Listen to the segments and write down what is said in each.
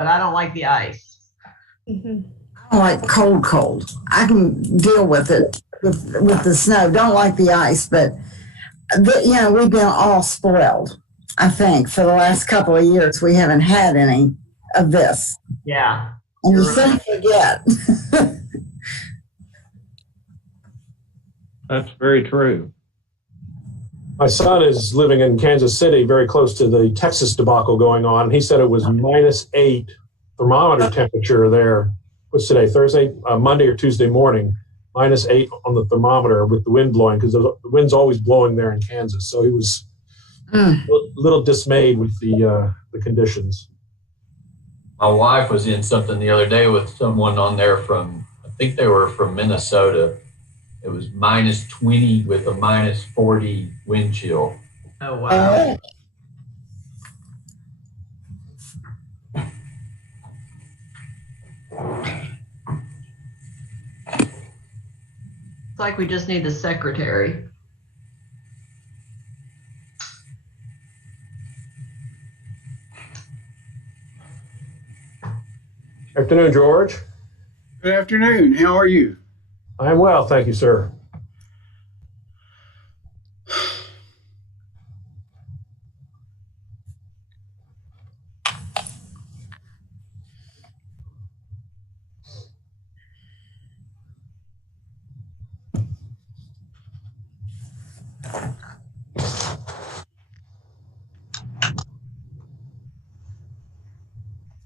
but I don't like the ice. Mm-hmm. I don't like cold. I can deal with it with the snow. Don't like the ice, but we've been all spoiled. I think for the last couple of years we haven't had any of this. Yeah. And you soon forget. That's very true. My son is living in Kansas City, very close to the Texas debacle going on. He said it was -8 thermometer temperature there. What's today, Thursday? Monday or Tuesday morning, -8 on the thermometer with the wind blowing, because the wind's always blowing there in Kansas. So he was a little dismayed with the conditions. My wife was in something the other day with someone on there from, I think they were from Minnesota. It was -20 with a -40 wind chill. Oh, wow. It's like we just need the secretary. Afternoon, George. Good afternoon. How are you? I'm well, thank you, sir.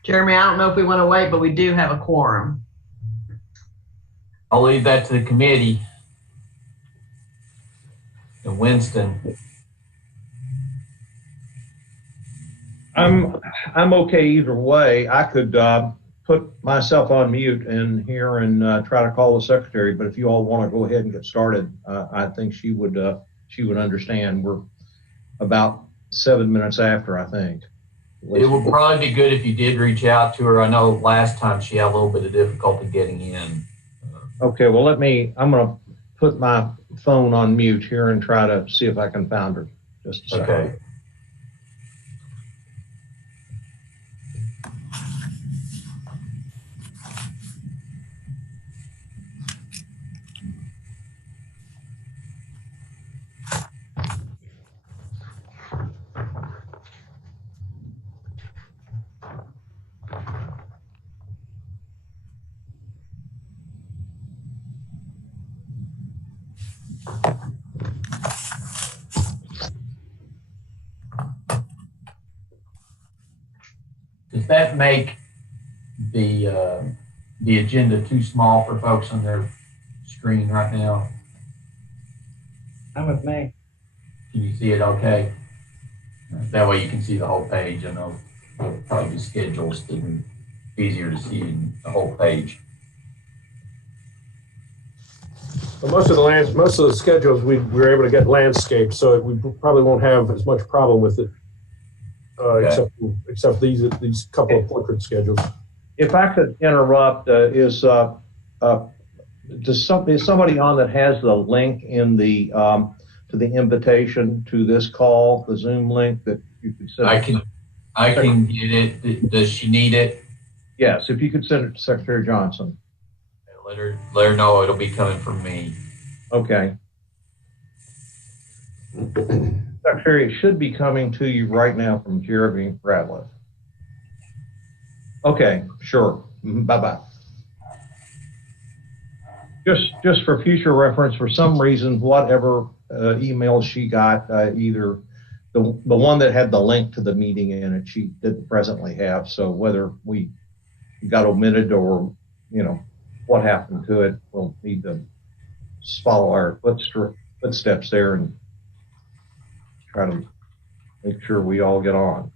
Jeremy, I don't know if we want to wait, but we do have a quorum. I'll leave that to the committee. And Winston. I'm okay either way. I could put myself on mute in here and try to call the secretary. But if you all want to go ahead and get started, I think she would understand. We're about 7 minutes after, I think. It would probably be good if you did reach out to her. I know last time she had a little bit of difficulty getting in. Okay, well, I'm going to put my phone on mute here and try to see if I can find her. Just a second. Okay. Does that make the agenda too small for folks on their screen right now? I'm with me. Can you see it okay? That way you can see the whole page. I know it'll probably be schedules that are easier to see the whole page. Well, most of the schedules we were able to get landscape, so we probably won't have as much problem with it. Okay. Except these couple of portrait schedules. If I could interrupt, is somebody on that has the link in the to the invitation to this call, the Zoom link that you could send? I can get it. Does she need it? Yes, if you could send it to Secretary Johnson. Let her know it'll be coming from me. Okay. Secretary, it should be coming to you right now from Jeremy Radliff. Okay, sure. Bye-bye. Just for future reference, for some reason, whatever email she got, either the one that had the link to the meeting in it, she didn't presently have. So whether we got omitted or, what happened to it, we'll need to follow our footsteps there and try to make sure we all get on.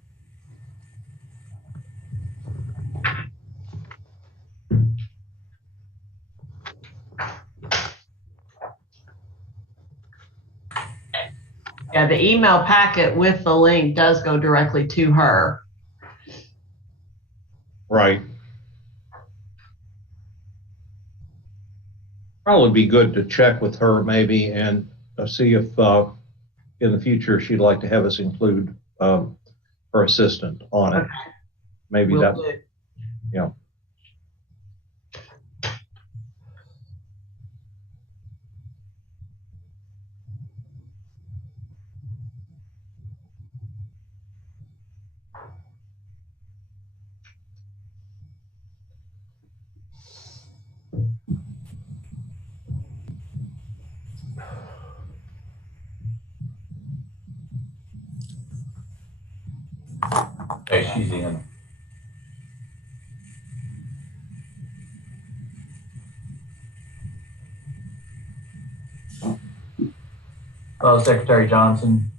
Yeah, the email packet with the link does go directly to her. Right. Probably be good to check with her maybe and see if in the future she'd like to have us include her assistant on it. Okay. Maybe Will that do. Yeah. Hey, she's in. Hello, Secretary Johnson.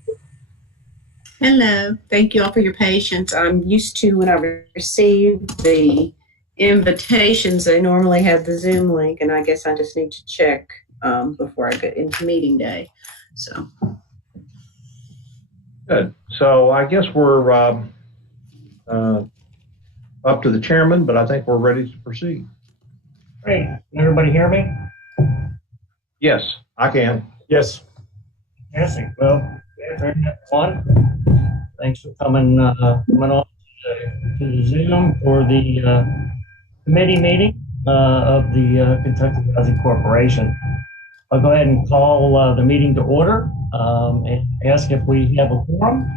Hello. Thank you all for your patience. I'm used to when I receive the invitations, they normally have the Zoom link, and I guess I just need to check before I get into meeting day. So. Good. So I guess we're up to the chairman, but I think we're ready to proceed. Great. Can everybody hear me? Yes, I can. Yes. Fantastic. Well, good afternoon, everyone. Thanks for coming on to the Zoom for the committee meeting of the Kentucky Housing Corporation. I'll go ahead and call the meeting to order and ask if we have a quorum.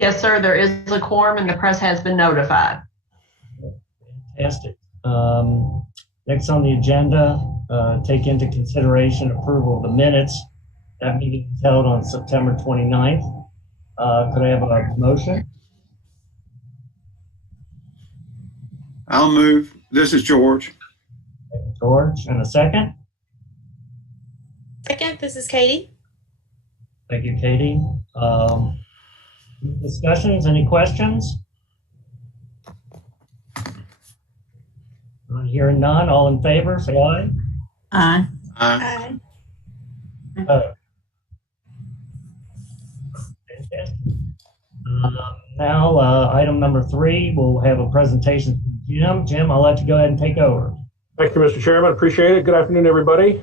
Yes, sir, there is a quorum and the press has been notified. Fantastic. Next on the agenda, take into consideration approval of the minutes. That meeting was held on September 29th. Could I have a motion? I'll move. This is George. George, and a second. Second, this is Katie. Thank you, Katie. Discussions, any questions? Hearing none, all in favor, say aye. Aye. Aye. Hi. Fantastic. Now, item number 3, we'll have a presentation from Jim. Jim, I'll let you go ahead and take over. Thank you, Mr. Chairman. Appreciate it. Good afternoon, everybody.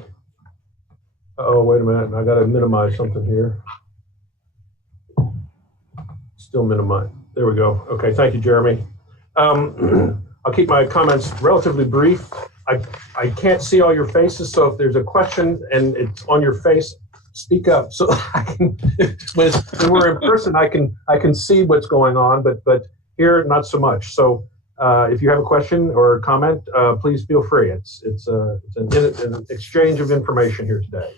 Oh, wait a minute. I got to minimize something here. Still minimize. There we go. Okay. Thank you, Jeremy. I'll keep my comments relatively brief. I can't see all your faces, so if there's a question and it's on your face, speak up so I can. When we're in person, I can see what's going on, but here not so much. So if you have a question or a comment, please feel free. It's an exchange of information here today.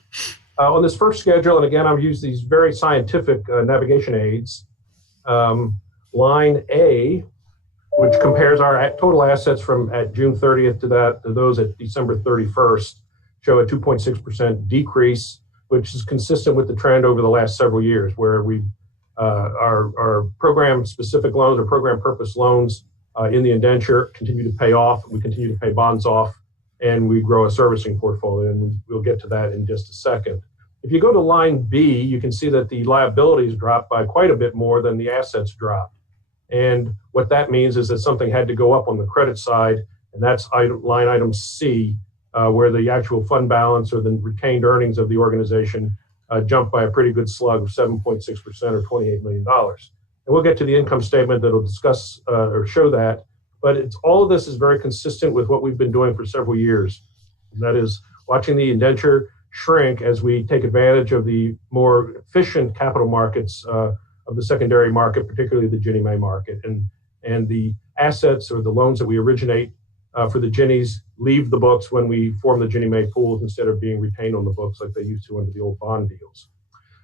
On this first schedule, and again, I've used these very scientific navigation aids. Line A, which compares our total assets from at June 30th to those at December 31st, show a 2.6% decrease, which is consistent with the trend over the last several years, where our program-specific loans or program purpose loans in the indenture continue to pay off. We continue to pay bonds off, and we grow a servicing portfolio, and we'll get to that in just a second. If you go to line B, you can see that the liabilities dropped by quite a bit more than the assets dropped. And what that means is that something had to go up on the credit side, and that's line item C, where the actual fund balance or the retained earnings of the organization jumped by a pretty good slug of 7.6% or $28 million. And we'll get to the income statement that'll discuss or show that, but all of this is very consistent with what we've been doing for several years. And that is watching the indenture shrink as we take advantage of the more efficient capital markets of the secondary market, particularly the Ginnie Mae market. And the assets or the loans that we originate for the Ginnies leave the books when we form the Ginnie Mae pools instead of being retained on the books like they used to under the old bond deals.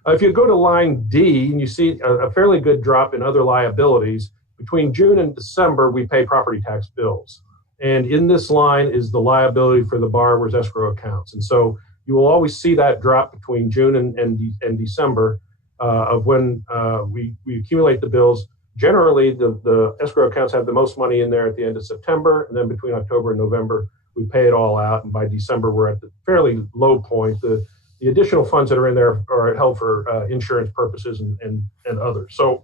If you go to line D, and you see a fairly good drop in other liabilities, between June and December, we pay property tax bills. And in this line is the liability for the borrower's escrow accounts. And so you will always see that drop between June and December of when we accumulate the bills. Generally, the escrow accounts have the most money in there at the end of September, and then between October and November, we pay it all out. And by December, we're at the fairly low point. The additional funds that are in there are held for insurance purposes and others. So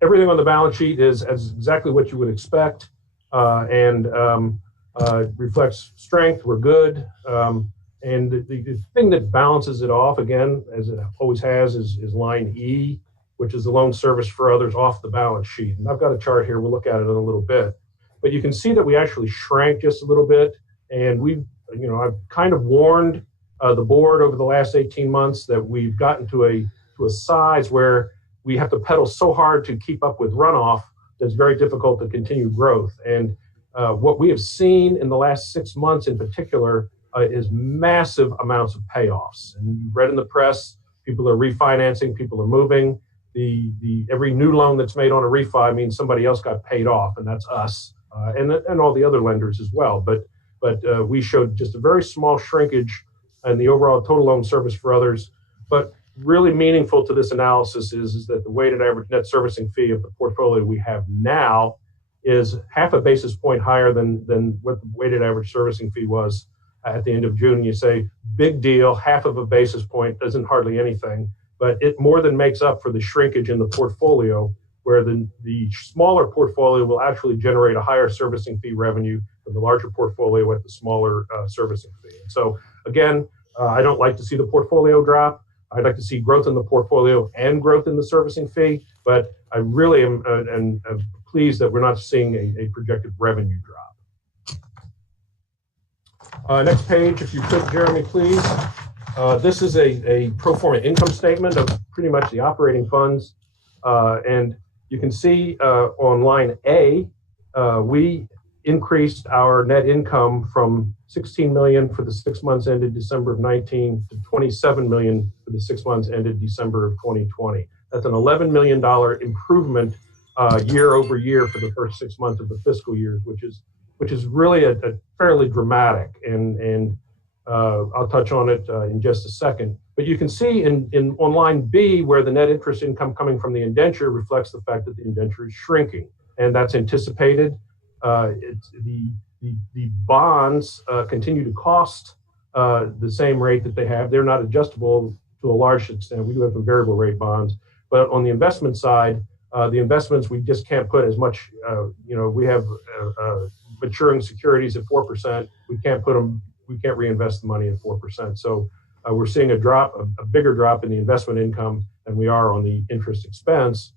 everything on the balance sheet is exactly what you would expect and reflects strength. We're good. And the thing that balances it off, again, as it always has, is line E, which is the loan service for others off the balance sheet. And I've got a chart here. We'll look at it in a little bit. but you can see that we actually shrank just a little bit. And I've kind of warned the board over the last 18 months that we've gotten to a size where we have to pedal so hard to keep up with runoff that it's very difficult to continue growth. And what we have seen in the last 6 months in particular is massive amounts of payoffs. And you've read in the press, people are refinancing, people are moving. Every new loan that's made on a refi means somebody else got paid off, and that's us, and all the other lenders as well. But we showed just a very small shrinkage in the overall total loan service for others. But really meaningful to this analysis is that the weighted average net servicing fee of the portfolio we have now is half a basis point higher than what the weighted average servicing fee was at the end of June. You say, big deal, half of a basis point isn't hardly anything, but it more than makes up for the shrinkage in the portfolio, where the smaller portfolio will actually generate a higher servicing fee revenue than the larger portfolio at the smaller servicing fee. And so again, I don't like to see the portfolio drop. I'd like to see growth in the portfolio and growth in the servicing fee, but I really am pleased that we're not seeing a projected revenue drop. Next page, if you could, Jeremy, please. This is a pro forma income statement of pretty much the operating funds. And you can see on line A, we increased our net income from $16 million for the 6 months ended December of 19 to $27 million for the 6 months ended December of 2020. That's an $11 million improvement year over year for the first 6 months of the fiscal years, which is really a fairly dramatic. And I'll touch on it in just a second. But you can see on line B where the net interest income coming from the indenture reflects the fact that the indenture is shrinking, and that's anticipated. The bonds continue to cost the same rate that they have. They're not adjustable to a large extent. We do have some variable rate bonds, but on the investment side, the investments we just can't put as much. We have maturing securities at 4%. We can't reinvest the money at 4%. So we're seeing a bigger drop in the investment income than we are on the interest expense.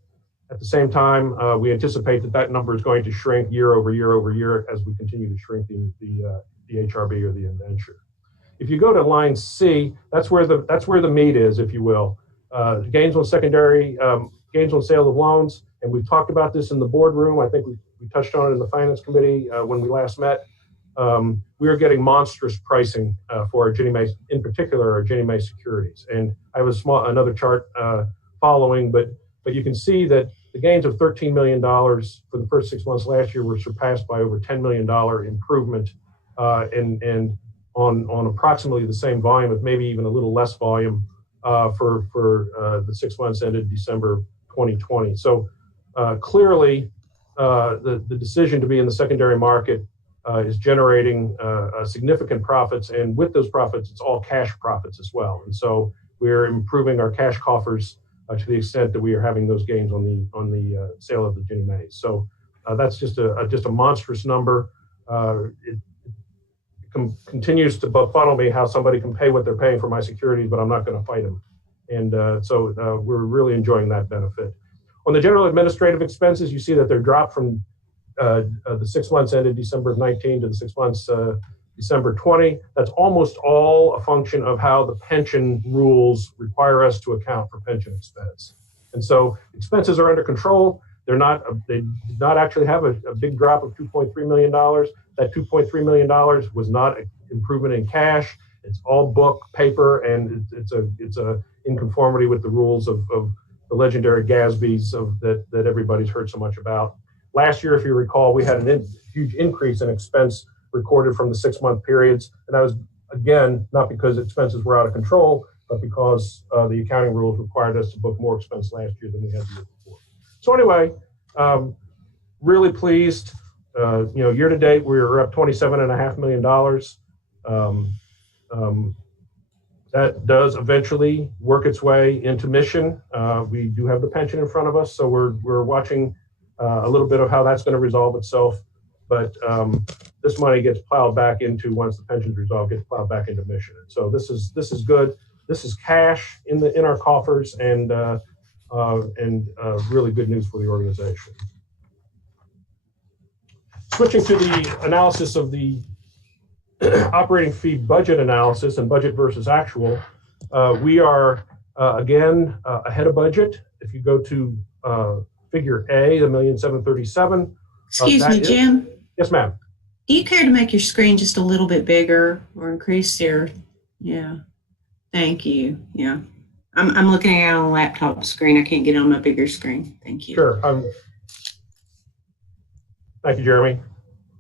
At the same time, we anticipate that number is going to shrink year over year over year as we continue to shrink the HRB or the indenture. If you go to line C, that's where the meat is, if you will. Gains on secondary, gains on sale of loans, and we've talked about this in the boardroom. I think we touched on it in the finance committee when we last met. We are getting monstrous pricing for our Ginnie Mae, in particular our Ginnie Mae securities. And I have another chart following, but you can see that the gains of $13 million for the first 6 months last year were surpassed by over $10 million improvement, and on approximately the same volume, with maybe even a little less volume for the 6 months ended December 2020. So clearly, the decision to be in the secondary market is generating significant profits, and with those profits, it's all cash profits as well. And so we're improving our cash coffers to the extent that we are having those gains on the sale of the Ginnie Mae. So that's just a monstrous number. It continues to befuddle me how somebody can pay what they're paying for my securities, but I'm not going to fight them. And so we're really enjoying that benefit. On the general administrative expenses, you see that they're dropped from the 6 months ended December of 19 to the 6 months December 20. That's almost all a function of how the pension rules require us to account for pension expense. And so expenses are under control. They did not actually have a big drop of $2.3 million. That $2.3 million was not an improvement in cash. It's all book paper, and it's in conformity with the rules of the legendary GASBs that everybody's heard so much about. Last year, if you recall, we had a huge increase in expense recorded from the 6 month periods. And that was, again, not because expenses were out of control, but because the accounting rules required us to book more expense last year than we had the year before. So anyway, really pleased. Year to date, we're up $27.5 million. That does eventually work its way into mission. We do have the pension in front of us, so we're watching a little bit of how that's going to resolve itself. But this money gets plowed back into, once the pension's resolved, gets plowed back into mission. And so this is good. This is cash in our coffers, and really good news for the organization. Switching to the analysis of the operating fee budget analysis and budget versus actual, we are again ahead of budget. If you go to figure A, the 1,737,000. Excuse me, Jim. Yes, ma'am. Do you care to make your screen just a little bit bigger or increase your? Yeah. Thank you. Yeah. I'm looking at it on a laptop screen. I can't get on my bigger screen. Thank you. Sure. Thank you, Jeremy.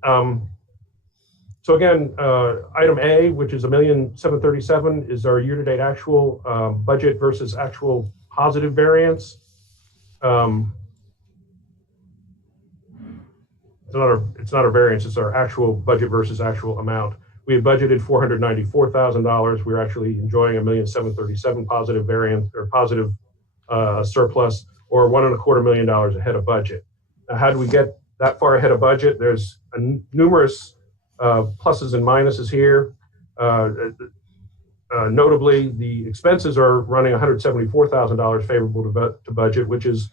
So again, item A, which is 1,737,000, is our year-to-date actual budget versus actual positive variance. It's not a variance, it's our actual budget versus actual amount. We had budgeted $494,000. We're actually enjoying 1,737,000 positive variance or positive surplus, or $1.25 million ahead of budget. Now, how do we get that far ahead of budget? There's numerous pluses and minuses here. Notably, the expenses are running $174,000 favorable to budget, which is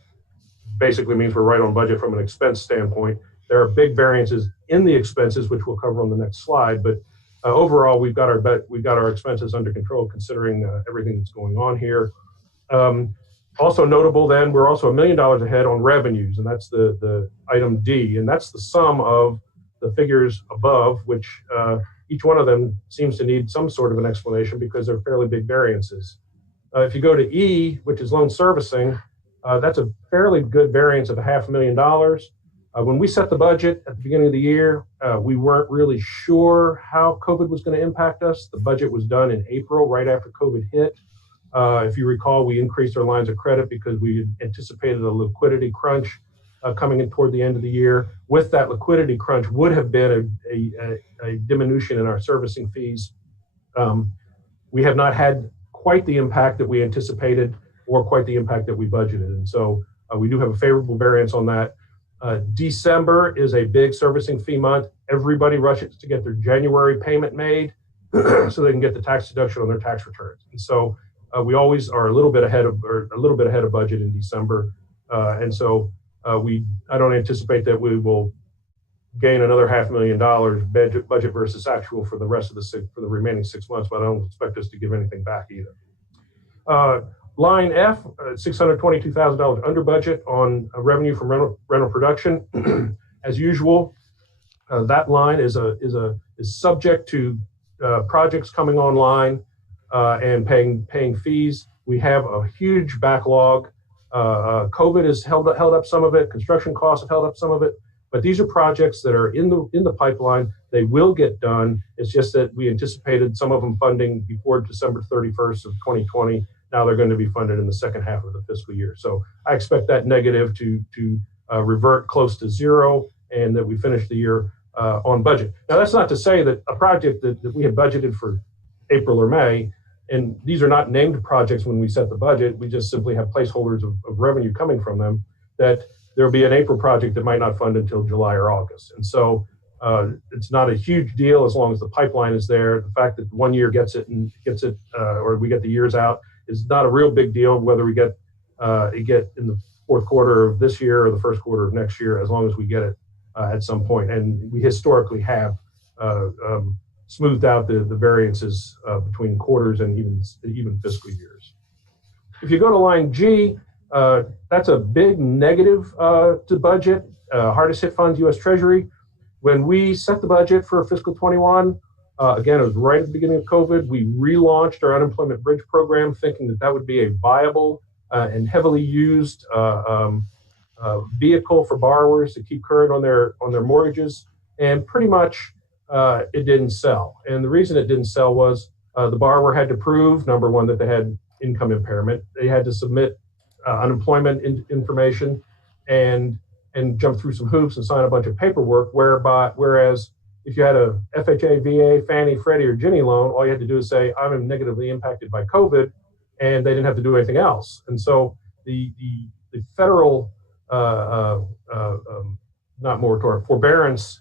basically means we're right on budget from an expense standpoint. There are big variances in the expenses, which we'll cover on the next slide. But overall, we've got our expenses under control, considering everything that's going on here. Also notable, then, we're also $1 million ahead on revenues, and that's the item D, and that's the sum of the figures above, which each one of them seems to need some sort of an explanation because they're fairly big variances. If you go to E, which is loan servicing, that's a fairly good variance of $500,000. When we set the budget at the beginning of the year, we weren't really sure how COVID was going to impact us. The budget was done in April, right after COVID hit. If you recall, we increased our lines of credit because we anticipated a liquidity crunch coming in toward the end of the year. With that liquidity crunch would have been a diminution in our servicing fees. We have not had quite the impact that we anticipated or quite the impact that we budgeted. And so we do have a favorable variance on that. December is a big servicing fee month. Everybody rushes to get their January payment made so they can get the tax deduction on their tax returns. And so we always are a little bit ahead of budget in December. And so I don't anticipate that we will gain another $500,000 budget versus actual for the rest of the remaining 6 months, but I don't expect us to give anything back either. Line F, $622,000 under budget on revenue from rental production. As usual, that line is subject to projects coming online and paying fees. We have a huge backlog. COVID has held up some of it. Construction costs have held up some of it. But these are projects that are in the pipeline. They will get done. It's just that we anticipated some of them funding before December 31st of 2020. Now they're going to be funded in the second half of the fiscal year. So I expect that negative to revert close to zero and that we finish the year on budget. Now, that's not to say that a project that we had budgeted for April or May, and these are not named projects when we set the budget, we just simply have placeholders of revenue coming from them, that there'll be an April project that might not fund until July or August. And so it's not a huge deal as long as the pipeline is there. The fact that 1 year gets it, or we get the years out, is not a real big deal whether we get it in the fourth quarter of this year or the first quarter of next year, as long as we get it at some point. And we historically have smoothed out the variances between quarters and even fiscal years. If you go to line G, that's a big negative to budget. Hardest hit funds, U.S. Treasury. When we set the budget for fiscal 21, again, it was right at the beginning of COVID. We relaunched our unemployment bridge program, thinking that would be a viable and heavily used vehicle for borrowers to keep current on their mortgages. And pretty much it didn't sell. And the reason it didn't sell was the borrower had to prove, number one, that they had income impairment. They had to submit unemployment information and jump through some hoops and sign a bunch of paperwork. Whereas if you had a FHA, VA, Fannie, Freddie, or Ginnie loan, all you had to do is say, I'm negatively impacted by COVID, and they didn't have to do anything else. And so the federal, not moratorium, forbearance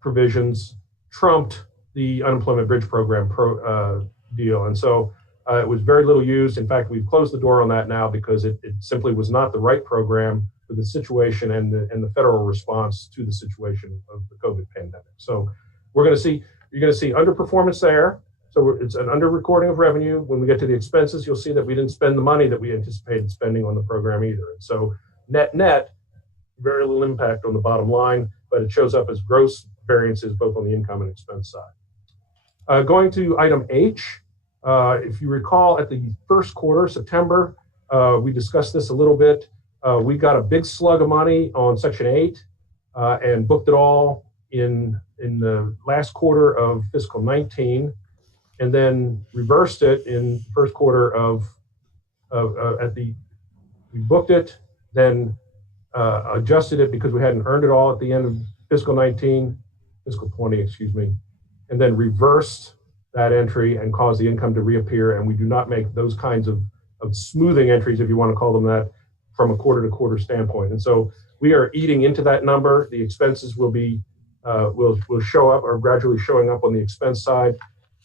provisions trumped the unemployment bridge program deal. And so it was very little used. In fact, we've closed the door on that now because it simply was not the right program for the situation and the federal response to the situation of the COVID pandemic. So you're going to see underperformance there. So it's an under recording of revenue. When we get to the expenses, you'll see that we didn't spend the money that we anticipated spending on the program either. And so net, very little impact on the bottom line, but it shows up as gross variances both on the income and expense side. Going to item H, if you recall at the first quarter, September, we discussed this a little bit. We got a big slug of money on Section 8 and booked it all in the last quarter of fiscal 19, and then reversed it in the first quarter we booked it, then adjusted it because we hadn't earned it all at the end of fiscal 20, excuse me, and then reversed that entry and caused the income to reappear. And we do not make those kinds of smoothing entries, if you want to call them that, from a quarter to quarter standpoint. And so we are eating into that number. The expenses will be will show up, or gradually showing up on the expense side.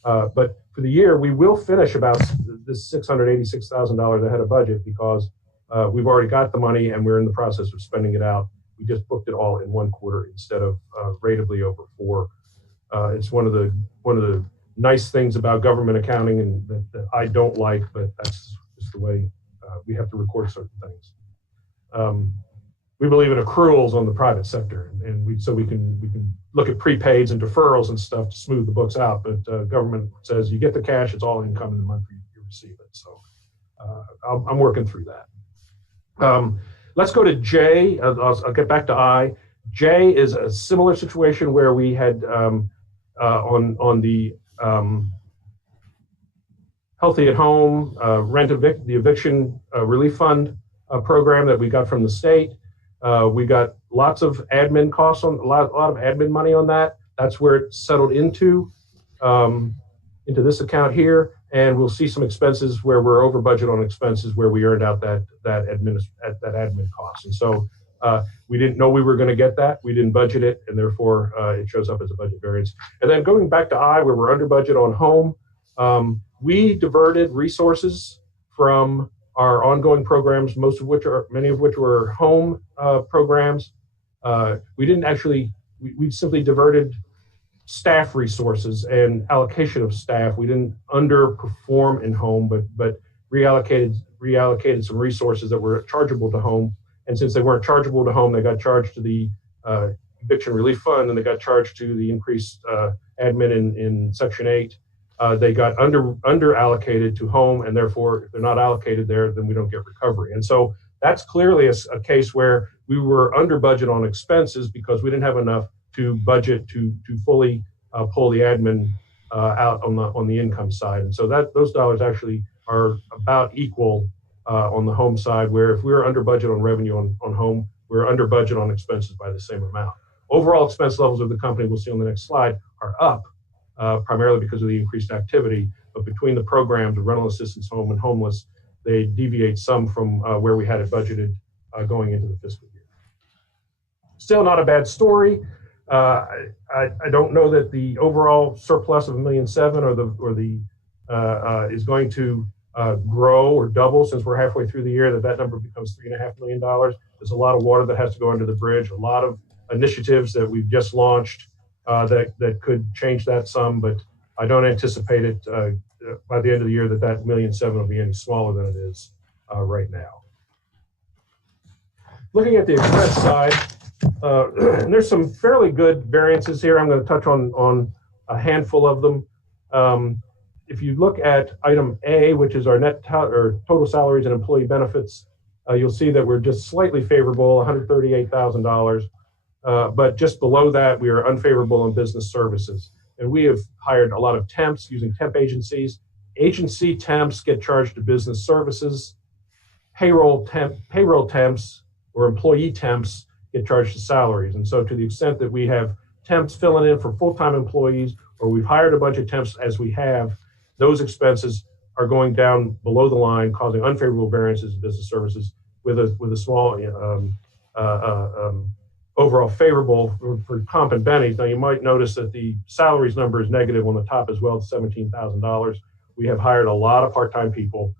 But for the year, we will finish about this $686,000 ahead of budget because we've already got the money and we're in the process of spending it out. We just booked it all in one quarter instead of ratably over 4. It's one of the nice things about government accounting, and that I don't like, but that's just the way we have to record certain things. We believe in accruals on the private sector, and we can look at prepaids and deferrals and stuff to smooth the books out. But government says you get the cash; it's all income in the month you receive it. So I'm working through that. Let's go to J. I'll get back to I. J is a similar situation where we had on the Healthy at Home the eviction relief fund program that we got from the state. We got lots of admin costs a lot of admin money on that. That's where it settled into this account here, and we'll see some expenses where we're over budget on expenses where we earned out that admin cost. And so we didn't know we were going to get that. We didn't budget it, and therefore it shows up as a budget variance. And then going back to I, where we're under budget on home, we diverted resources from our ongoing programs, many of which were home programs. We simply diverted staff resources and allocation of staff. We didn't underperform in home, but reallocated some resources that were chargeable to home. And since they weren't chargeable to home, they got charged to the eviction relief fund, and they got charged to the increased admin in Section 8. They got under allocated to home, and therefore if they're not allocated there, then we don't get recovery. And so that's clearly a case where we were under budget on expenses because we didn't have enough to budget to fully pull the admin out on the income side. And so those dollars actually are about equal on the home side, where if we were under budget on revenue on home, we're under budget on expenses by the same amount. Overall expense levels of the company, we'll see on the next slide, are up. Primarily because of the increased activity, but between the programs of rental assistance, home, and homeless, they deviate some from where we had it budgeted going into the fiscal year. Still not a bad story. I don't know that the overall surplus of $1.7 million is going to grow or double since we're halfway through the year. That number becomes $3.5 million. There's a lot of water that has to go under the bridge. A lot of initiatives that we've just launched. That could change that some, but I don't anticipate it by the end of the year that $1.7 million will be any smaller than it is right now. Looking at the expense side, and there's some fairly good variances here. I'm going to touch on a handful of them. If you look at item A, which is our total salaries and employee benefits, you'll see that we're just slightly favorable, $138,000. But just below that, we are unfavorable on business services. And we have hired a lot of temps using temp agencies. Agency temps get charged to business services. Payroll temps or employee temps get charged to salaries. And so to the extent that we have temps filling in for full-time employees, or we've hired a bunch of temps as we have, those expenses are going down below the line, causing unfavorable variances in business services with a small overall favorable for comp and bennies. Now you might notice that the salaries number is negative on the top as well, $17,000. We have hired a lot of part-time people,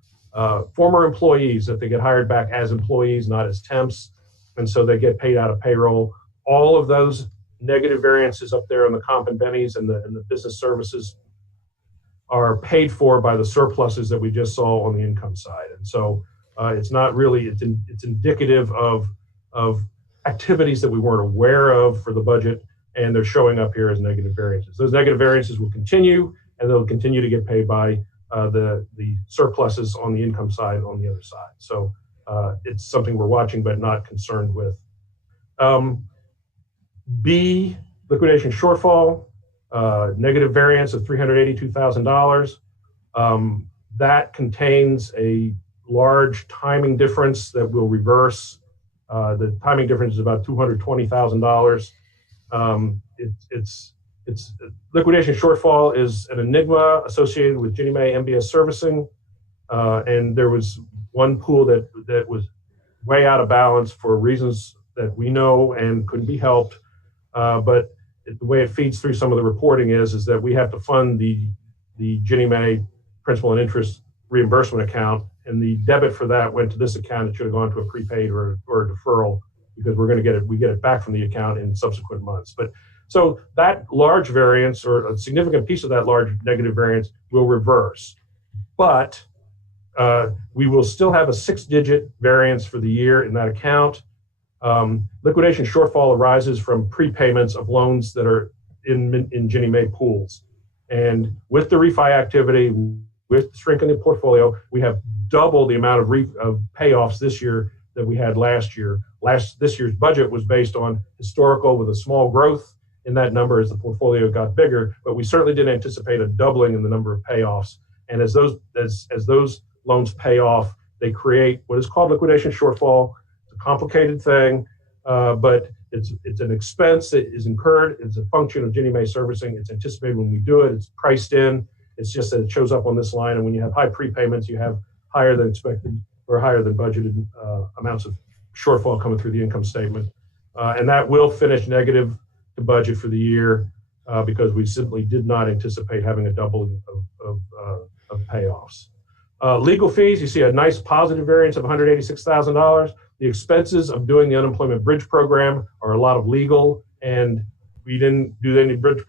former employees that they get hired back as employees, not as temps. and so they get paid out of payroll. All of those negative variances up there in the comp and bennies and the business services are paid for by the surpluses that we just saw on the income side. And so it's not really, it's indicative of activities that we weren't aware of for the budget, and they're showing up here as negative variances. Those negative variances will continue, and they'll continue to get paid by the surpluses on the income side on the other side. So it's something we're watching but not concerned with. B, liquidation shortfall, negative variance of $382,000. That contains a large timing difference that will reverse. The timing difference is about $220,000. It's liquidation shortfall is an enigma associated with Ginnie Mae MBS servicing, and there was one pool that was way out of balance for reasons that we know and couldn't be helped. But the way it feeds through some of the reporting is that we have to fund the Ginnie Mae principal and interest reimbursement account, and the debit for that went to this account. It should have gone to a prepaid or a deferral, because we're going to get it. We get it back from the account in subsequent months. But so that large variance, or a significant piece of that large negative variance, will reverse. But we will still have a 6-digit variance for the year in that account. Liquidation shortfall arises from prepayments of loans that are in Ginnie Mae pools. And with the refi activity, with shrinking the portfolio, we have double the amount of payoffs this year that we had last year. This year's budget was based on historical with a small growth in that number as the portfolio got bigger, but we certainly didn't anticipate a doubling in the number of payoffs. And as those loans pay off, they create what is called liquidation shortfall. It's a complicated thing, but it's an expense that is incurred. It's a function of Ginnie Mae servicing. It's anticipated when we do it. It's priced in. It's just that it shows up on this line. And when you have high prepayments, you have higher than expected or higher than budgeted amounts of shortfall coming through the income statement. And that will finish negative to budget for the year because we simply did not anticipate having a doubling of payoffs. Legal fees, you see a nice positive variance of $186,000. The expenses of doing the unemployment bridge program are a lot of legal, and we didn't do any bridge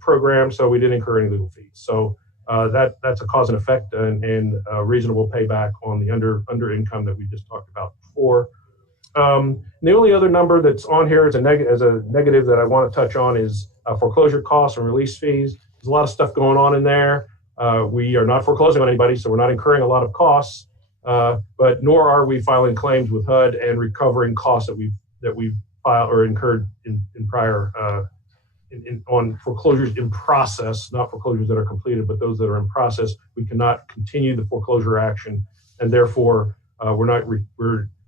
program, so we didn't incur any legal fees. So that's a cause and effect and a reasonable payback on the under income that we just talked about before. The only other number that's on here as a negative that I want to touch on is foreclosure costs and release fees. There's a lot of stuff going on in there. We are not foreclosing on anybody, so we're not incurring a lot of costs, but nor are we filing claims with HUD and recovering costs that we've filed or incurred in prior on foreclosures in process, not foreclosures that are completed, but those that are in process. We cannot continue the foreclosure action, and therefore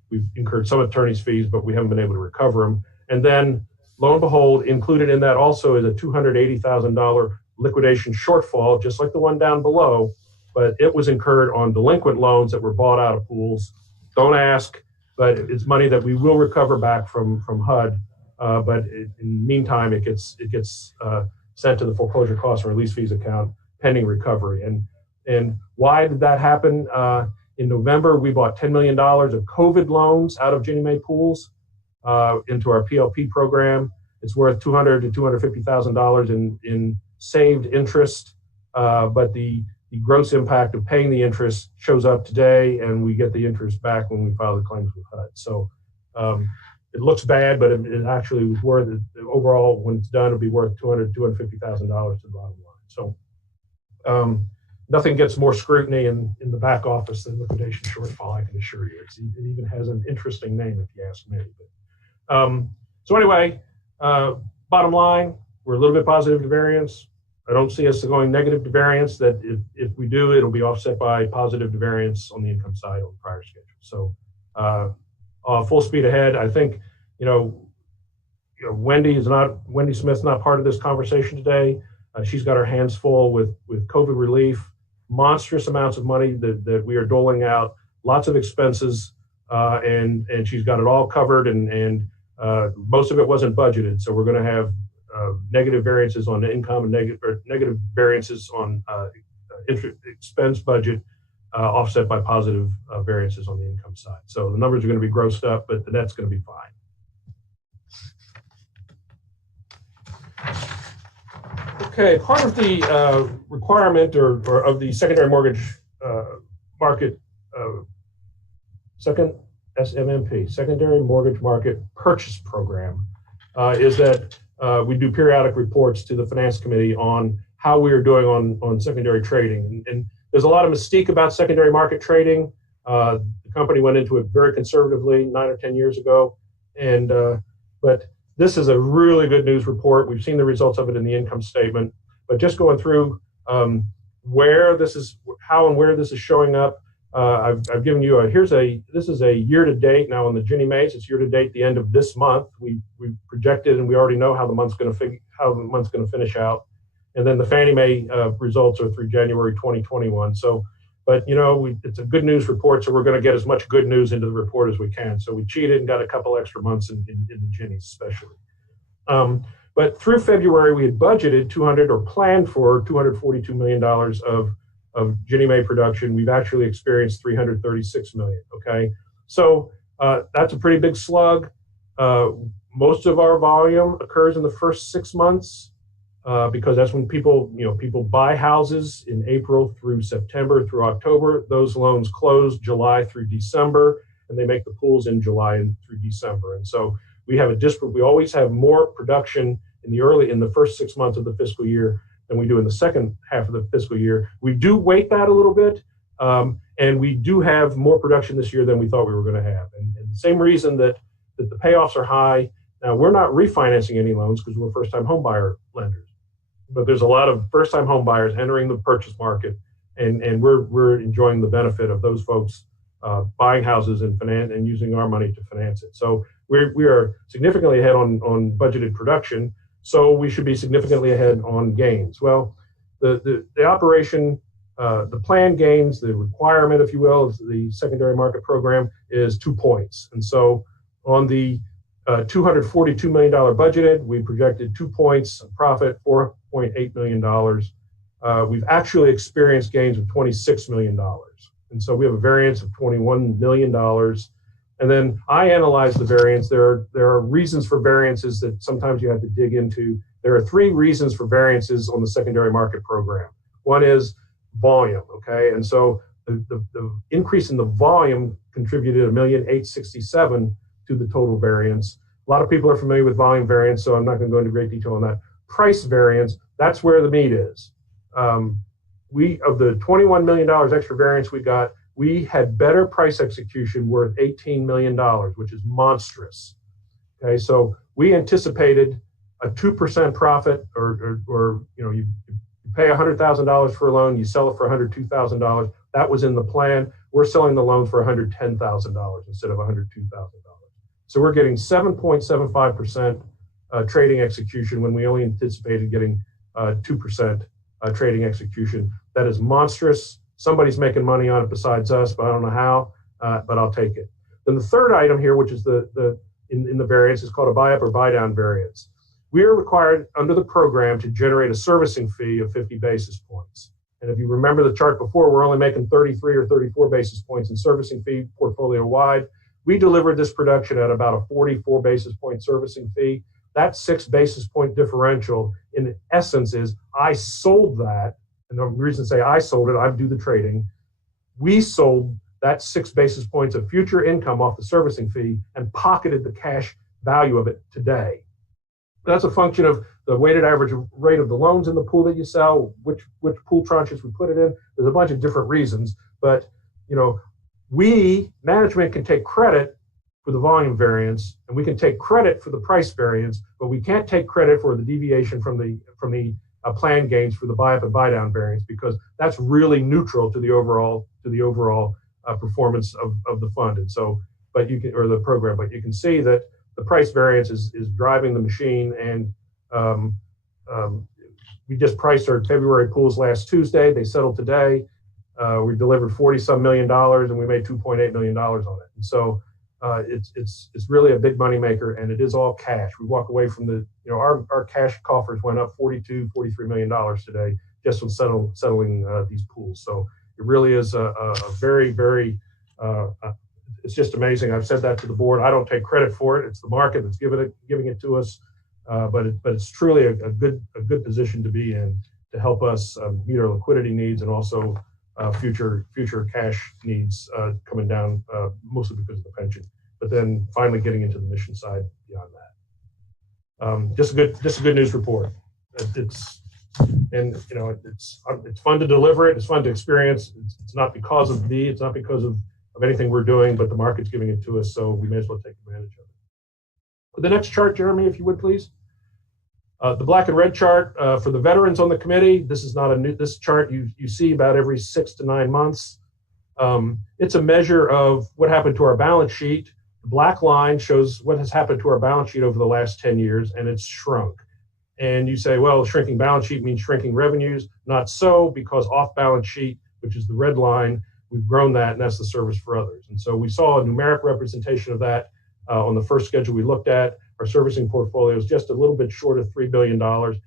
we've incurred some attorney's fees, but we haven't been able to recover them. And then, lo and behold, included in that also is a $280,000 liquidation shortfall, just like the one down below, but it was incurred on delinquent loans that were bought out of pools. Don't ask, but it's money that we will recover back from HUD. But in the meantime, it gets sent to the foreclosure costs and release fees account pending recovery. And why did that happen? In November, we bought $10 million of COVID loans out of Ginnie Mae pools into our PLP program. It's worth $200,000 to $250,000 in saved interest, but the gross impact of paying the interest shows up today, and we get the interest back when we file the claims with HUD. So it looks bad, but it actually was worth it. Overall, when it's done, it'll be worth $200,000 to $250,000 to the bottom line. So nothing gets more scrutiny in the back office than liquidation shortfall, I can assure you. It even has an interesting name, if you ask me. But, so anyway, bottom line, we're a little bit positive to variance. I don't see us going negative to variance. That if we do, it'll be offset by positive to variance on the income side on the prior schedule. So full speed ahead. I think, Wendy Smith's not part of this conversation today. She's got her hands full with COVID relief, monstrous amounts of money that we are doling out, lots of expenses, and she's got it all covered, and most of it wasn't budgeted. So we're going to have negative variances on the income and negative variances on expense budget offset by positive variances on the income side. So the numbers are going to be grossed up, but the net's going to be fine. Okay, part of the requirement or of the secondary mortgage market, second SMMP, Secondary Mortgage Market Purchase Program, is that we do periodic reports to the Finance Committee on how we are doing on secondary trading. And there's a lot of mystique about secondary market trading. The company went into it very conservatively 9 or 10 years ago. And but this is a really good news report. We've seen the results of it in the income statement. But just going through where this is, how and where this is showing up, I've given you this is a year to date now on the Ginnie Maes. It's year to date the end of this month. We projected and we already know how the month's going to finish out. And then the Fannie Mae results are through January 2021. So, but you know, it's a good news report, so we're going to get as much good news into the report as we can. So we cheated and got a couple extra months in the Ginnies especially. But through February, we had budgeted planned for $242 million of Ginnie Mae production. We've actually experienced $336 million, okay? So that's a pretty big slug. Most of our volume occurs in the first 6 months because that's when people buy houses in April through September through October. Those loans close July through December, and they make the pools in July and through December. And so we always have more production in the first 6 months of the fiscal year than we do in the second half of the fiscal year. We do weight that a little bit, and we do have more production this year than we thought we were going to have. And the same reason that the payoffs are high. Now, we're not refinancing any loans because we're first-time home buyer lenders. But there's a lot of first-time home buyers entering the purchase market, and we're enjoying the benefit of those folks buying houses and using our money to finance it. So we are significantly ahead on budgeted production. So we should be significantly ahead on gains. Well, the operation, the planned gains, the requirement, if you will, of the secondary market program is 2 points. And so on the $242 million budgeted, we projected 2 points of profit, $4.8 million. We've actually experienced gains of $26 million. And so we have a variance of $21 million. And then I analyze the variance. There are reasons for variances that sometimes you have to dig into. There are 3 reasons for variances on the secondary market program. One is volume, okay? And so the increase in the volume contributed $1,867,000 to the total variance. A lot of people are familiar with volume variance, so I'm not going to go into great detail on that. Price variance, that's where the meat is. Of the $21 million extra variance we had better price execution worth $18 million, which is monstrous. Okay, so we anticipated a 2% profit, or you pay $100,000 for a loan, you sell it for $102,000. That was in the plan. We're selling the loan for $110,000 instead of $102,000. So we're getting 7.75% trading execution when we only anticipated getting 2% trading execution. That is monstrous. Somebody's making money on it besides us, but I don't know how, but I'll take it. Then the third item here, which is in the variance, is called a buy up or buy down variance. We are required under the program to generate a servicing fee of 50 basis points. And if you remember the chart before, we're only making 33 or 34 basis points in servicing fee portfolio wide. We delivered this production at about a 44 basis point servicing fee. That 6 basis point differential in essence is I sold that. And the reason I say I sold it, I do the trading. We sold that 6 basis points of future income off the servicing fee and pocketed the cash value of it today. That's a function of the weighted average rate of the loans in the pool that you sell, which pool tranches we put it in. There's a bunch of different reasons, but we, management, can take credit for the volume variance, and we can take credit for the price variance, but we can't take credit for the deviation from the planned gains for the buy up and buy down variance, because that's really neutral to the overall performance of the fund. And so, or the program. But you can see that the price variance is driving the machine, and we just priced our February pools last Tuesday. They settled today. We delivered $40-some million, and we made $2.8 million on it. And so it's really a big money maker, and it is all cash. We walk away from our cash coffers went up $42-43 million today just from settling these pools. So It really is a very, very, it's just amazing. I've said that to the board. I don't take credit for it. It's the market that's giving it to us. But it's truly a good position to be in to help us meet our liquidity needs and also future cash needs coming down, mostly because of the pension. But then finally getting into the mission side beyond that. Just a good news report. It's fun to deliver it. It's fun to experience. It's not because of me. It's not because of anything we're doing, but the market's giving it to us, so we may as well take advantage of it. The next chart, Jeremy, if you would, please. The black and red chart for the veterans on the committee. This is not a new. This chart you see about every 6 to 9 months. It's a measure of what happened to our balance sheet. The black line shows what has happened to our balance sheet over the last 10 years, and it's shrunk. And you say, well, shrinking balance sheet means shrinking revenues. Not so, because off balance sheet, which is the red line, we've grown that, and that's the service for others. And so we saw a numeric representation of that on the first schedule we looked at. Our servicing portfolio is just a little bit short of $3 billion.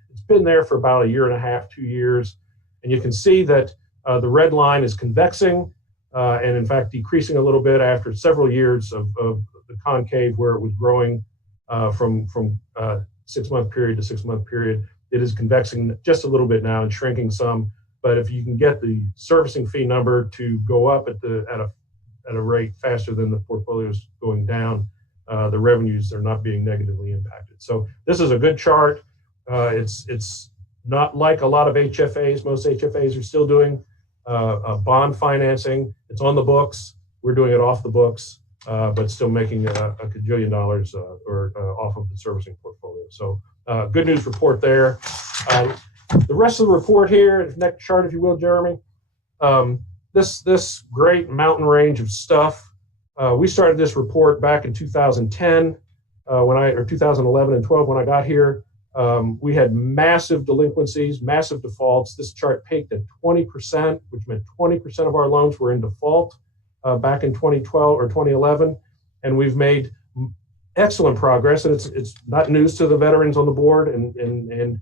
It's been there for about 1.5 years, 2 years. And you can see that the red line is convexing and in fact decreasing a little bit after several years of the concave where it was growing from 6-month period to 6-month period. It is convexing just a little bit now and shrinking some. But if you can get the servicing fee number to go up at a rate faster than the portfolio is going down, the revenues are not being negatively impacted. So this is a good chart. It's not like a lot of HFAs. Most HFAs are still doing bond financing. It's on the books. We're doing it off the books, but still making a cajillion dollars off of the servicing portfolio. So good news report there. The rest of the report here, next chart, if you will, Jeremy. This great mountain range of stuff. We started this report back in 2010, or 2011 and 12 when I got here. We had massive delinquencies, massive defaults. This chart peaked at 20%, which meant 20% of our loans were in default back in 2012 or 2011, and we've made excellent progress. And it's not news to the veterans on the board, and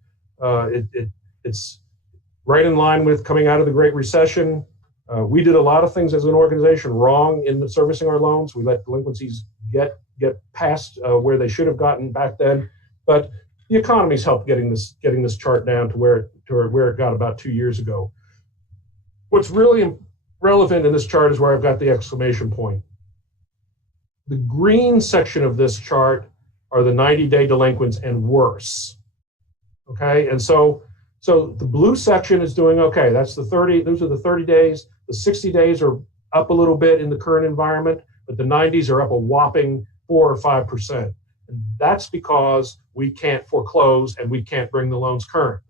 it's right in line with coming out of the Great Recession. We did a lot of things as an organization wrong in the servicing our loans. We let delinquencies get past where they should have gotten back then, but the economy's helped getting this chart down to where it got about 2 years ago. What's really relevant in this chart is where I've got the exclamation point. The green section of this chart are the 90-day delinquents and worse. Okay, and so the blue section is doing okay. That's the 30. Those are the 30 days. The 60 days are up a little bit in the current environment, but the 90s are up a whopping 4 or 5%. And that's because we can't foreclose and we can't bring the loans current.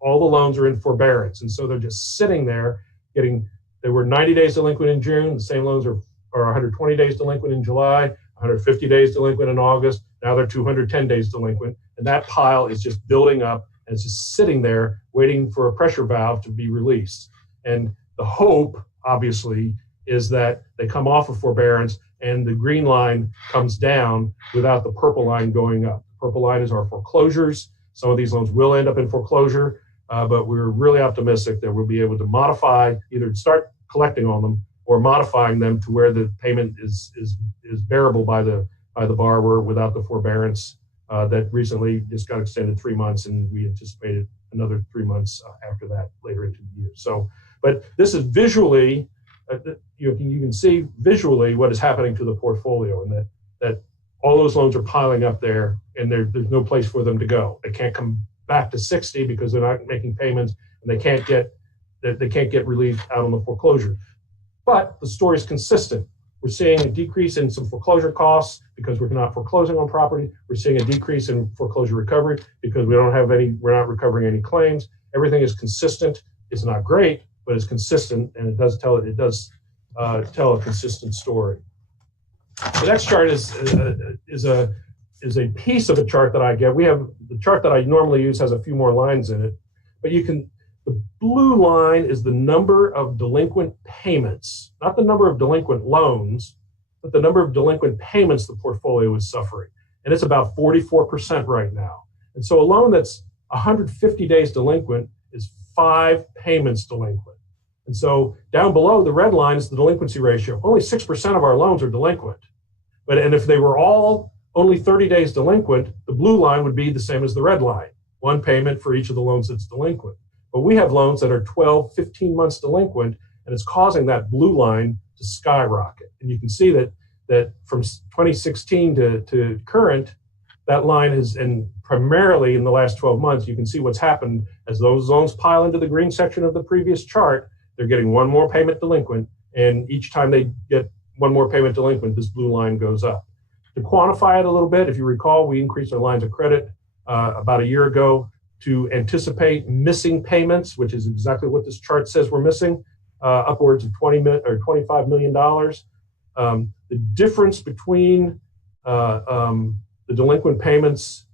All the loans are in forbearance, and so they're just sitting there they were 90 days delinquent in June. The same loans are 120 days delinquent in July, 150 days delinquent in August. Now they're 210 days delinquent, and that pile is just building up, and it's just sitting there waiting for a pressure valve to be released. And the hope, obviously, is that they come off of forbearance and the green line comes down without the purple line going up. The purple line is our foreclosures. Some of these loans will end up in foreclosure, but we're really optimistic that we'll be able to either start collecting on them or modifying them to where the payment is bearable by the borrower without the forbearance that recently just got extended 3 months, and we anticipated another 3 months after that later into the year. So, but this is visually, you can see visually what is happening to the portfolio, and that all those loans are piling up there, and there's no place for them to go. They can't come back to 60 because they're not making payments, and they can't get relief out on the foreclosure. But the story is consistent. We're seeing a decrease in some foreclosure costs because we're not foreclosing on property. We're seeing a decrease in foreclosure recovery because we're not recovering any claims. Everything is consistent. It's not great, but it's consistent, and it does tell a consistent story. The next chart is a piece of a chart that I get. We have the chart that I normally use has a few more lines in it, but the blue line is the number of delinquent payments, not the number of delinquent loans, but the number of delinquent payments the portfolio is suffering. And it's about 44% right now. And so a loan that's 150 days delinquent is 5 payments delinquent. And so down below the red line is the delinquency ratio. Only 6% of our loans are delinquent. And if they were all only 30 days delinquent, the blue line would be the same as the red line, one payment for each of the loans that's delinquent. But we have loans that are 12, 15 months delinquent, and it's causing that blue line to skyrocket. And you can see that from 2016 to current, that line has, and primarily in the last 12 months, you can see what's happened as those loans pile into the green section of the previous chart. They're getting one more payment delinquent, and each time they get one more payment delinquent, this blue line goes up. To quantify it a little bit, if you recall, we increased our lines of credit about a year ago to anticipate missing payments, which is exactly what this chart says we're missing, upwards of $25 million. The difference between the delinquent payments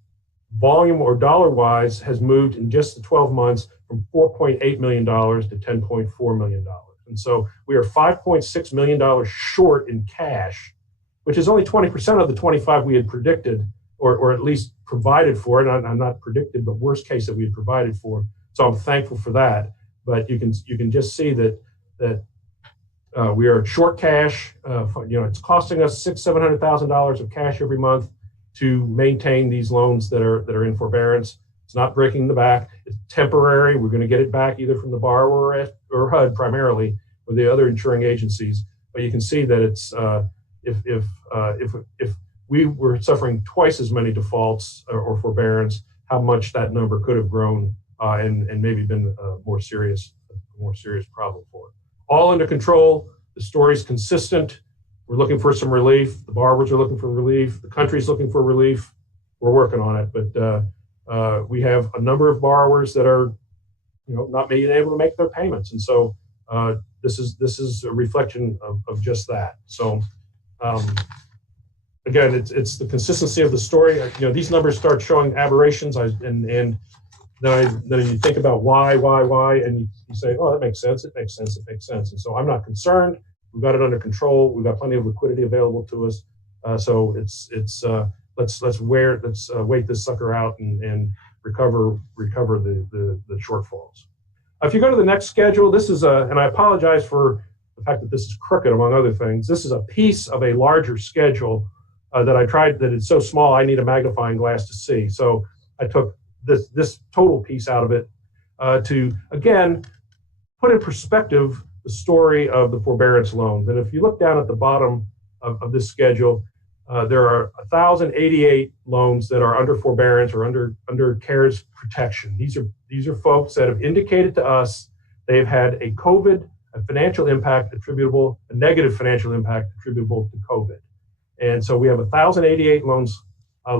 volume or dollar-wise has moved in just the 12 months from $4.8 million to $10.4 million. And so we are $5.6 million short in cash, which is only 20% of the 25 we had predicted, or at least provided for. And I'm not predicted, but worst case that we had provided for. So I'm thankful for that. But you can just see that we are short cash. It's costing us $700,000 of cash every month to maintain these loans that are in forbearance. It's not breaking the back. It's temporary. We're going to get it back either from the borrower or HUD primarily, or the other insuring agencies. But you can see that it's if we were suffering twice as many defaults or forbearance, how much that number could have grown and maybe been a more serious problem for it. All under control. The story's consistent. We're looking for some relief. The borrowers are looking for relief. The country's looking for relief. We're working on it, but we have a number of borrowers that are, not being able to make their payments, and so this is a reflection of just that. So again, it's the consistency of the story. These numbers start showing aberrations, and then you think about why, and you say, oh, that makes sense. It makes sense. And so I'm not concerned. We've got it under control. We've got plenty of liquidity available to us. So let's wait this sucker out and recover the shortfalls. If you go to the next schedule, this is and I apologize for the fact that this is crooked among other things. This is a piece of a larger schedule that I tried, that it's so small I need a magnifying glass to see. So I took this total piece out of it to, again, put in perspective the story of the forbearance loans. And if you look down at the bottom of this schedule, there are 1,088 loans that are under forbearance or under CARES protection. These are folks that have indicated to us they've had a financial impact attributable, a negative financial impact attributable to COVID. And so we have 1,088 loans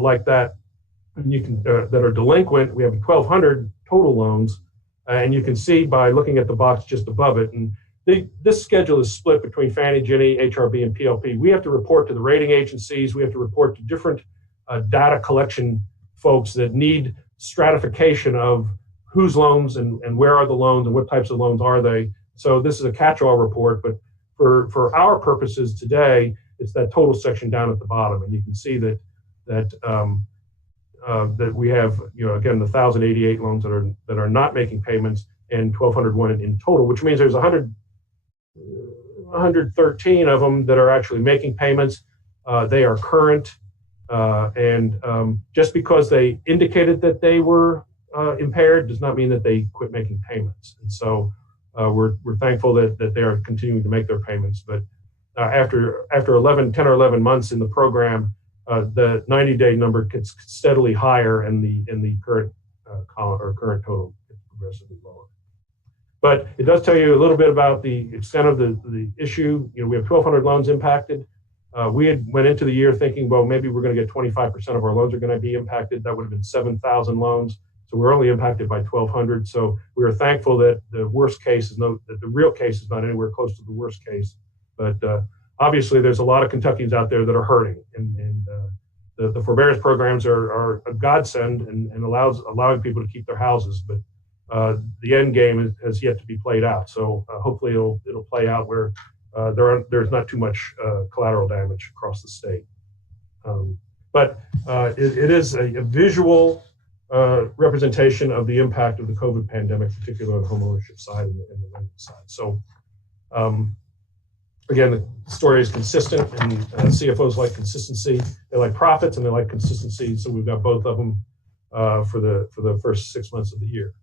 like that. And you can that are delinquent. We have 1,200 total loans, and you can see by looking at the box just above it. And this schedule is split between Fannie, Ginnie, HRB, and PLP. We have to report to the rating agencies. We have to report to different data collection folks that need stratification of whose loans and where are the loans and what types of loans are they. So this is a catch-all report, but for our purposes today, it's that total section down at the bottom, and you can see that we have, again, the 1,088 loans that are not making payments and 1,201 in total, which means there's 113 of them that are actually making payments. They are current, and just because they indicated that they were impaired does not mean that they quit making payments. And so we're thankful that they are continuing to make their payments. But after 10 or 11 months in the program, the 90-day number gets steadily higher, and the current column or current total gets progressively lower. But it does tell you a little bit about the extent of the issue. We have 1,200 loans impacted. We had went into the year thinking, well, maybe we're going to get 25% of our loans are going to be impacted. That would have been 7,000 loans. So we're only impacted by 1,200. So we are thankful that the worst case that the real case is not anywhere close to the worst case. But obviously, there's a lot of Kentuckians out there that are hurting, and the forbearance programs are a godsend and allowing people to keep their houses. But the end game has yet to be played out. So hopefully it'll play out where there's not too much collateral damage across the state. But it is a visual representation of the impact of the COVID pandemic, particularly on the home ownership side and the lending side. So again, the story is consistent, and CFOs like consistency. They like profits and they like consistency. So we've got both of them for the first 6 months of the year.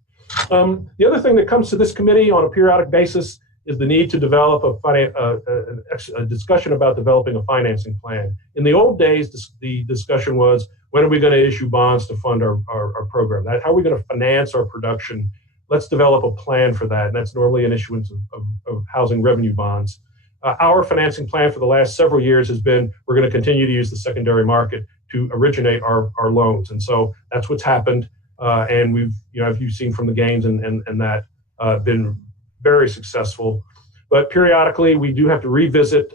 The other thing that comes to this committee on a periodic basis is the need to develop a discussion about developing a financing plan. In the old days, the discussion was, when are we going to issue bonds to fund our program? How are we going to finance our production? Let's develop a plan for that. And that's normally an issuance of housing revenue bonds. Our financing plan for the last several years has been, we're going to continue to use the secondary market to originate our loans. And so that's what's happened. And we've, if you've seen from the gains and that, been very successful. But periodically, we do have to revisit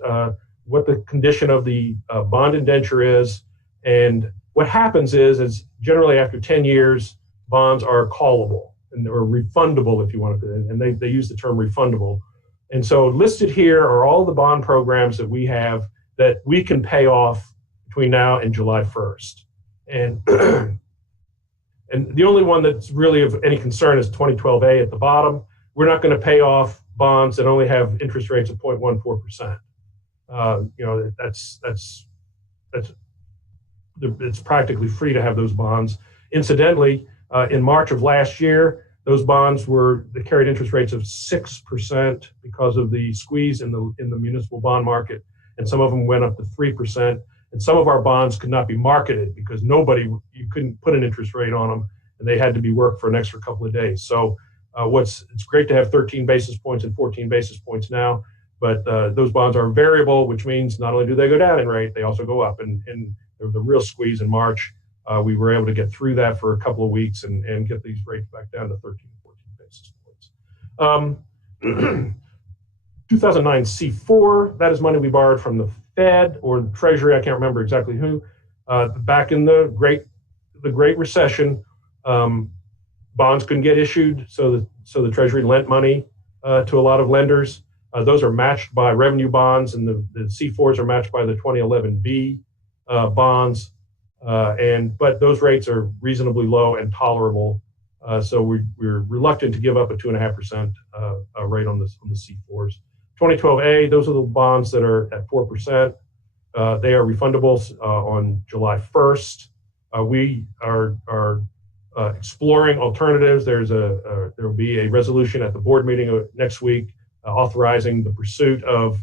what the condition of the bond indenture is. And what happens is generally after 10 years, bonds are callable or refundable, if you want to, and they use the term refundable. And so listed here are all the bond programs that we have that we can pay off between now and July 1st. And and the only one that's really of any concern is 2012A at the bottom. We're not going to pay off bonds that only have interest rates of 0.14%. It's practically free to have those bonds. Incidentally, in March of last year, those bonds they carried interest rates of 6% because of the squeeze in the municipal bond market, and some of them went up to 3%. And some of our bonds could not be marketed because you couldn't put an interest rate on them, and they had to be worked for an extra couple of days. So it's great to have 13 basis points and 14 basis points now, but those bonds are variable, which means not only do they go down in rate, they also go up. And there was a real squeeze in March. We were able to get through that for a couple of weeks and get these rates back down to 13, 14 basis points. 2009 C4, that is money we borrowed from the Fed or the Treasury, I can't remember exactly who. Back in the Great Recession, bonds couldn't get issued, so the Treasury lent money to a lot of lenders. Those are matched by revenue bonds, and the C4s are matched by the 2011B bonds. But those rates are reasonably low and tolerable. So we're reluctant to give up a 2.5% rate on the C4s. 2012A, those are the bonds that are at 4%. They are refundable on July 1st. We are exploring alternatives. There will be a resolution at the board meeting next week authorizing the pursuit of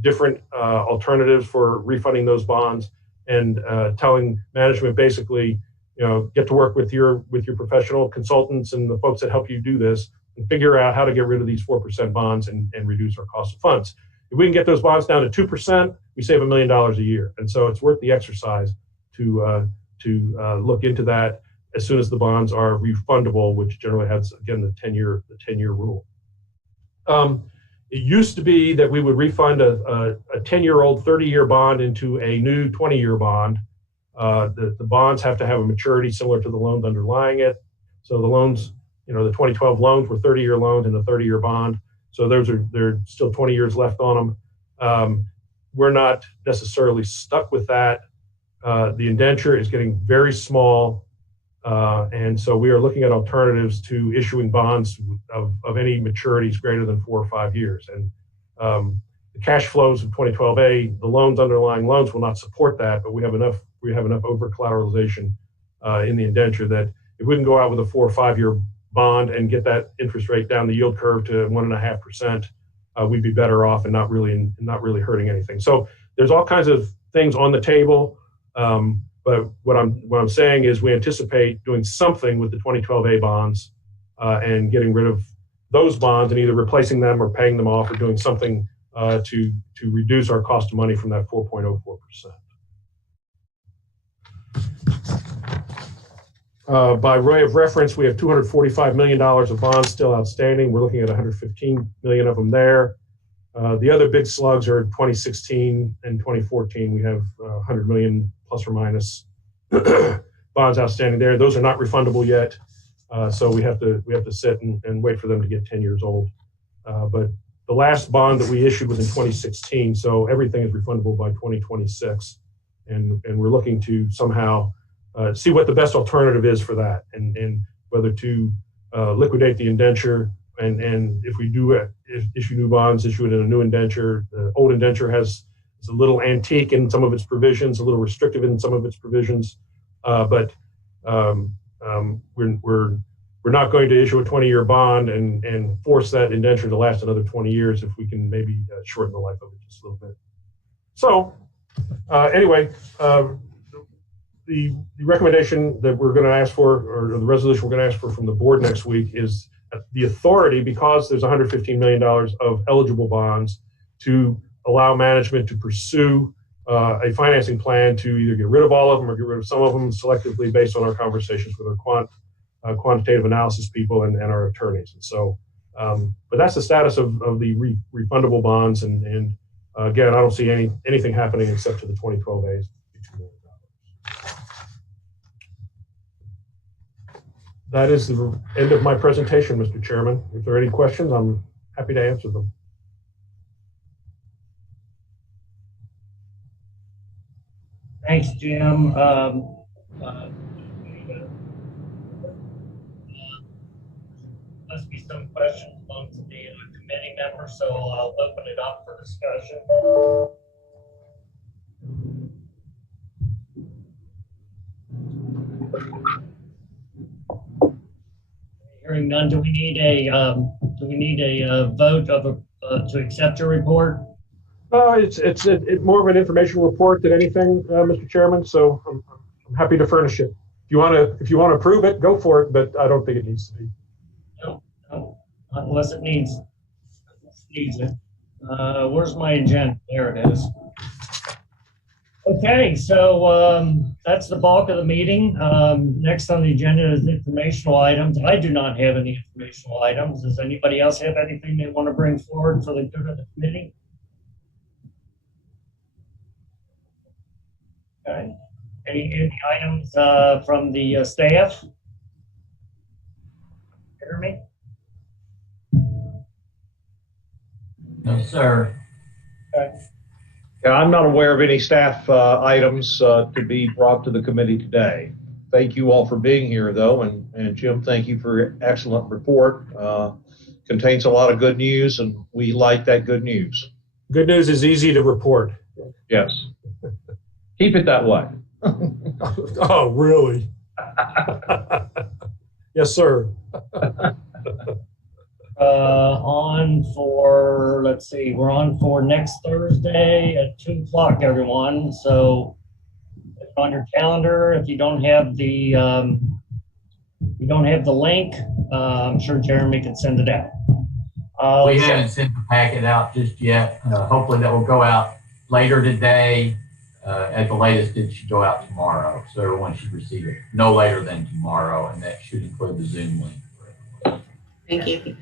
different alternatives for refunding those bonds, and telling management basically, get to work with your professional consultants and the folks that help you do this, and figure out how to get rid of these 4% bonds and reduce our cost of funds. If we can get those bonds down to 2%, we save $1 million a year. And so it's worth the exercise to look into that as soon as the bonds are refundable, which generally has, again, the 10-year rule. It used to be that we would refund a 10-year-old 30-year bond into a new 20-year bond. The bonds have to have a maturity similar to the loans underlying it. So the loans, the 2012 loans were 30-year loans and a 30-year bond. So there are still 20 years left on them. We're not necessarily stuck with that. The indenture is getting very small. And so we are looking at alternatives to issuing bonds of any maturities greater than 4 or 5 years. And the cash flows of 2012A, the underlying loans will not support that, but we have enough over collateralization in the indenture that if we can go out with a 4 or 5 year bond and get that interest rate down the yield curve to 1.5%, we'd be better off and not really hurting anything. So there's all kinds of things on the table. But what I'm saying is we anticipate doing something with the 2012A bonds and getting rid of those bonds and either replacing them or paying them off or doing something to reduce our cost of money from that 4.04%. By way of reference, we have $245 million of bonds still outstanding. We're looking at 115 million of them there. The other big slugs are 2016 and 2014. We have 100 million plus or minus bonds outstanding there. Those are not refundable yet, so we have to sit and wait for them to get 10 years old. But the last bond that we issued was in 2016, so everything is refundable by 2026, and we're looking to somehow see what the best alternative is for that, and whether to liquidate the indenture, and if we do issue new bonds, issue it in a new indenture. The old indenture is a little antique in some of its provisions, a little restrictive in some of its provisions, but we're not going to issue a 20-year bond and force that indenture to last another 20 years if we can maybe shorten the life of it just a little bit. So anyway, the recommendation that we're going to ask for, or the resolution we're going to ask for from the board next week, is the authority, because there's $115 million of eligible bonds, to allow management to pursue a financing plan to either get rid of all of them or get rid of some of them selectively based on our conversations with our quantitative analysis people and our attorneys. And so, but that's the status of the refundable bonds. And again, I don't see anything happening except for the 2012 A's. That is the end of my presentation, Mr. Chairman. If there are any questions, I'm happy to answer them. Thanks, Jim. Must be some questions amongst the committee members, so I'll open it up for discussion. Hearing none, do we need a vote of to accept your report? It's more of an information report than anything, Mr. Chairman. So I'm happy to furnish it. If you want to approve it, go for it. But I don't think it needs to be. No, not unless it needs it. Where's my agenda? There it is. Okay, so that's the bulk of the meeting. Next on the agenda is informational items. I do not have any informational items. Does anybody else have anything they want to bring forward for the good of the committee? Okay. Any items from the staff? Hear me? No, sir. Okay. Yeah, I'm not aware of any staff items to be brought to the committee today. Thank you all for being here, though, and Jim, thank you for your excellent report. Contains a lot of good news, and we like that good news. Good news is easy to report. Yes. Keep it that way. Oh, really? Yes, sir. On for, let's see, we're on for next Thursday at 2 o'clock, everyone. So on your calendar, if you don't have the link, I'm sure Jeremy can send it out. We haven't sent the packet out just yet. Hopefully that will go out later today. At the latest, it should go out tomorrow. So everyone should receive it no later than tomorrow, and that should include the Zoom link. Thank you.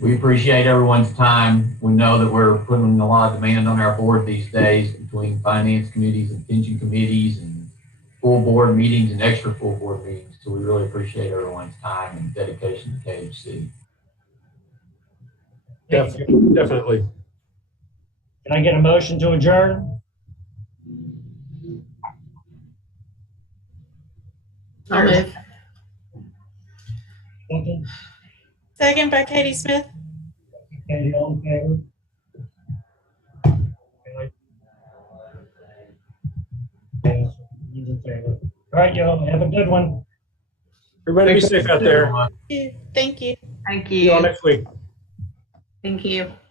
We appreciate everyone's time. We know that we're putting a lot of demand on our board these days between finance committees and pension committees and full board meetings and extra full board meetings. So we really appreciate everyone's time and dedication to KHC. Definitely. Can I get a motion to adjourn? I'll move. Second. Second by Katie Smith. Katie, all in favor? He's in favor. All right, y'all, have a good one. Everybody be safe out there. Thank you. Thank See you all you. next week. Thank you.